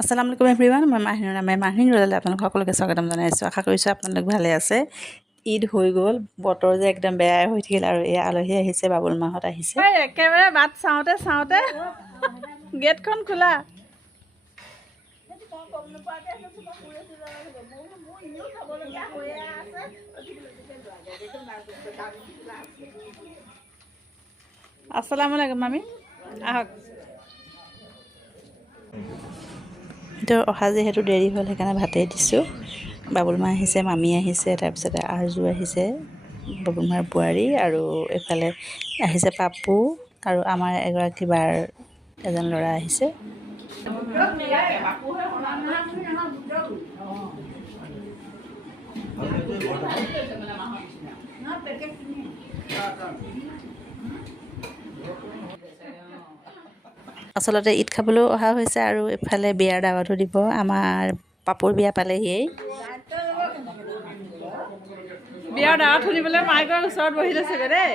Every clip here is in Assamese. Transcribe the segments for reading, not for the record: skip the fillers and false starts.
আসসালামু আলাইকুম এভৰিৱান, মই মাহিনুৰ ৰজালৈ আপোনালোক সকলোকে স্বাগতম জনাইছোঁ। আশা কৰিছোঁ আপোনালোক ভালে আছে। ঈদ হৈ গ'ল, বতৰ যে একদম বেয়াই হৈ থাকিল আৰু এই আলহী আহিছে, বাবুল মাহঁত আহিছে। একেবাৰে বাট চাওঁতে চাওঁতে গেটখন খোলা। আসসালামু আলাইকুম মামি, আহক। তেওঁ অহা যিহেতু দেৰি হ'ল সেইকাৰণে ভাতেই দিছোঁ। বাবুল মা আহিছে, মামী আহিছে, তাৰপিছতে আৰজু আহিছে, বাবুল মাৰ বোৱাৰী, আৰু এইফালে আহিছে পাপু, আৰু আমাৰ এগৰাকী বাৰ এজন ল'ৰা আহিছে। আচলতে ঈদ খাবলৈও অহা হৈছে আৰু এইফালে বিয়াৰ দাৱাতো দিব। আমাৰ পাপুৰ বিয়া পালেহিয়েই। বিয়াৰ দাৱাত শুনিবলৈ মাইকৰ ওচৰত বহি লৈছেগৈ দেই।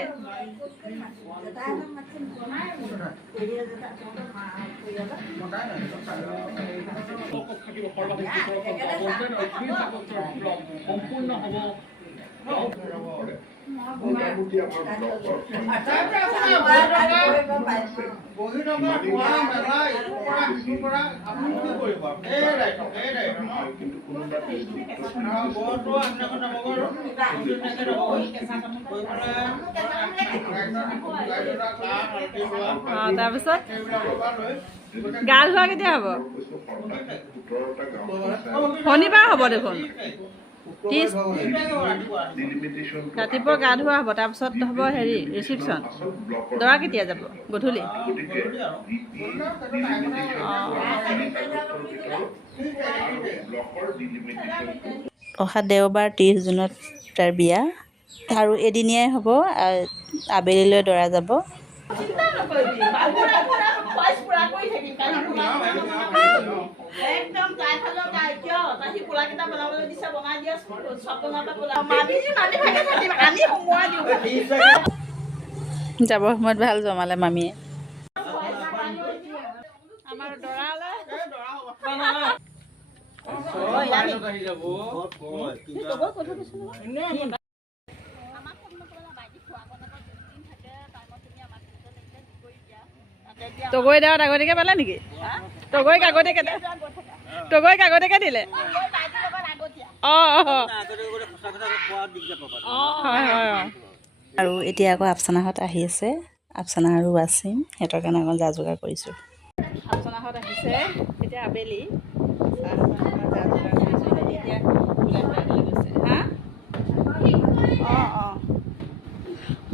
তাৰপিছত গা ধোৱা কেতিয়া হ'ব? শনিবাৰ হ'ব দেখোন। ৰাতিপুৱা গা ধোৱা হ'ব, তাৰপিছত হ'ব হেৰি ৰিচিপশ্যন। দৰা কেতিয়া যাব? গধূলি। অহা দেওবাৰ 30 জুনত তাৰ বিয়া, আৰু এদিনীয়াই হ'ব। আবেলিলৈ দৰা যাব। যাবৰ সময়ত ভাল জমালে মামীয়ে। আমাৰ দৰালে তগৈ দাৱত আগতীয়াকৈ পালে নেকি? তগৈক আগতীয়াকৈ দিলে। হয় হয়। আৰু এতিয়া আকৌ আফচানাহঁত আহি আছে। আফচানা আৰু ৱাচিম, সিহঁতৰ কাৰণে অকণ যা যোগাৰ কৰিছোঁ। আফচানাহঁত আহিছে এতিয়া আবেলি।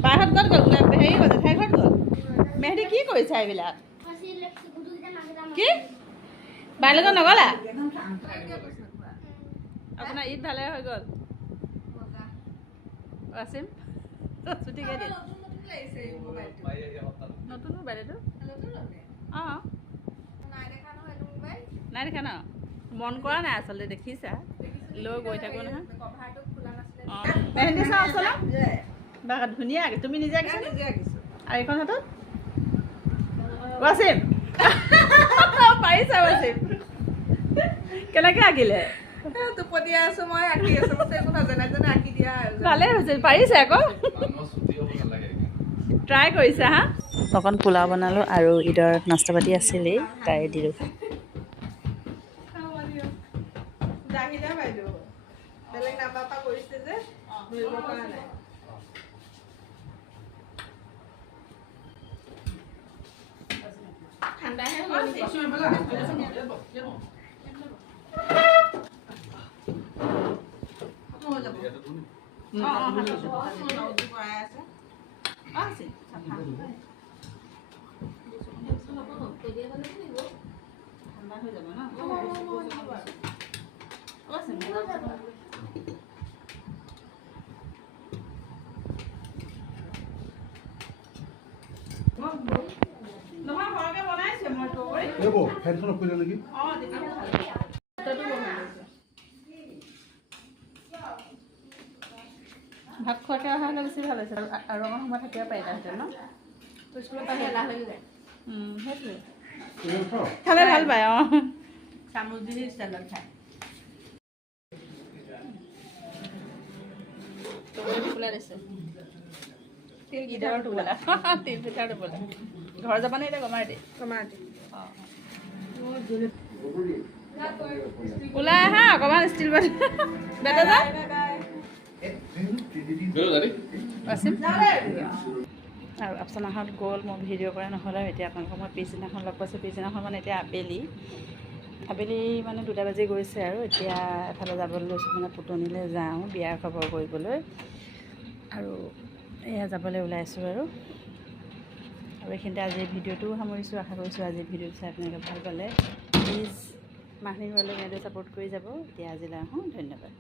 বাহঁত ক'ত গ'ল? হেৰি হ'ল, জেঠাই ঘৰত গ'ল। মেহেদি কি কৰিছা এইবিলাক? কি বাৰ লগত নগ'লা? আপোনাৰ ঈদ ভালে হৈ গ'ল? ৱাচিম ছুটিকে দিল। নতুন মোবাইল এইটো? অঁ, নাই দেখা ন? মন কৰা নাই আচলতে, দেখিছা লৈ গৈ থাকোঁ নহয়। অঁ, মেহেন্দি চাওঁ আচলতে বা ধুনীয়া। তুমি নিজে আঁকিছা? আৰু এইখন হাতত ৱাচিম পাৰিছা? ৱাচিম কেনেকৈ আঁকিলে? টোপনি আছো, মই আঁকি আছো। আঁকি দিয়া ভালেই হৈছে, পাৰিছে আকৌ। ট্ৰাই কৰিছা হা? অকণ পোলাও বনালোঁ আৰু ঈদৰ নাস্তা পাতি আছিলেই, তাই দিলোঁ। ফেনখন খুলে নেকি? ভাত খোৱাকৈ অহা হ'লে বেছি ভাল হৈছে, আৰু অকণ সময় থাকিব পাৰিলাহেঁতেন ন? সেইটোৱে খালে ভাল পায়। অঁ, চামুচ দি ষ্টাইলত খায় টোপোলা দিছে ঈদৰ টোপোলা তিল পিঠাৰ টোপোলা ঘৰ যাবা নে এতিয়া কমাই দে অঁ ওলাই আহা অকণমান ষ্টিল বাট বেটা যা আৰু আফচানাহঁত গ'ল মই ভিডিঅ' কৰা নহ'লে এতিয়া আপোনালোকক মই পিছদিনাখন লগ পাইছোঁ পিছদিনাখন মানে এতিয়া আবেলি মানে 2টা বাজি গৈছে আৰু এতিয়া এফালে যাবলৈ লৈছোঁ মানে পুতনিলৈ যাওঁ বিয়াৰ খবৰ কৰিবলৈ আৰু এয়া যাবলৈ ওলাইছোঁ আৰু এইখিনিতে আজিৰ ভিডিঅ'টোও সামৰিছোঁ আশা কৰিছোঁ আজিৰ ভিডিঅ'টো চাই আপোনালোকে ভাল পালে প্লিজ মাহী ঘৰলৈ মেইলটো ছাপোৰ্ট কৰি যাব এতিয়া আজিলৈ আহোঁ ধন্যবাদ